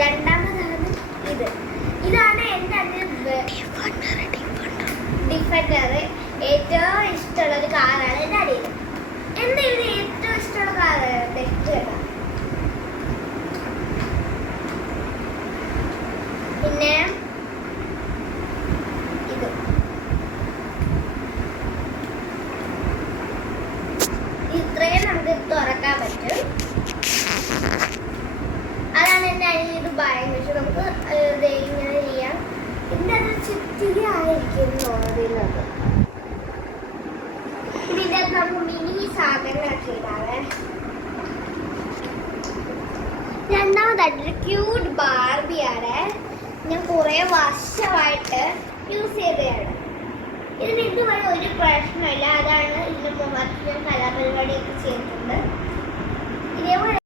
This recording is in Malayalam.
രണ്ടാമതാണ് ഇതാണ് എൻ്റെ ഡിഫൻഡർ. ഏറ്റവും ഇഷ്ടമുള്ള ഒരു കാറാണ് എൻ്റെ അടിയിൽ. എൻ്റെ ഇത് ഏറ്റവും ഇഷ്ടമുള്ള കാറാണ് ബെസ്റ്റ്. പിന്നെ ഇത്രയും നമുക്ക് തുറക്കാൻ പറ്റും. അതാണ് എൻ്റെ അനിയൻ. ഇത് ഭയങ്കര നമുക്ക് ഇങ്ങനെ ചെയ്യാം. ഇതിൻ്റെ അത് ചിത്തിരി ആയിരിക്കും തോന്നുന്നത്. ഇതിൻ്റെ നമുക്ക് മിനി സാധനങ്ങളൊക്കെ ഇടാവേ. രണ്ടാമതായിട്ട് ക്യൂട്ട് ബാർബിയാണ്. ഞാൻ കുറേ വർഷമായിട്ട് യൂസ് ചെയ്തതാണ്. ഇതിന് ഇതുവരെ ഒരു പ്രശ്നമില്ല. അതാണ് ഇതിന് മുഖത്ത് ഞാൻ കലാപരിപാടിയൊക്കെ ചെയ്തിട്ടുണ്ട്. ഇതേപോലെ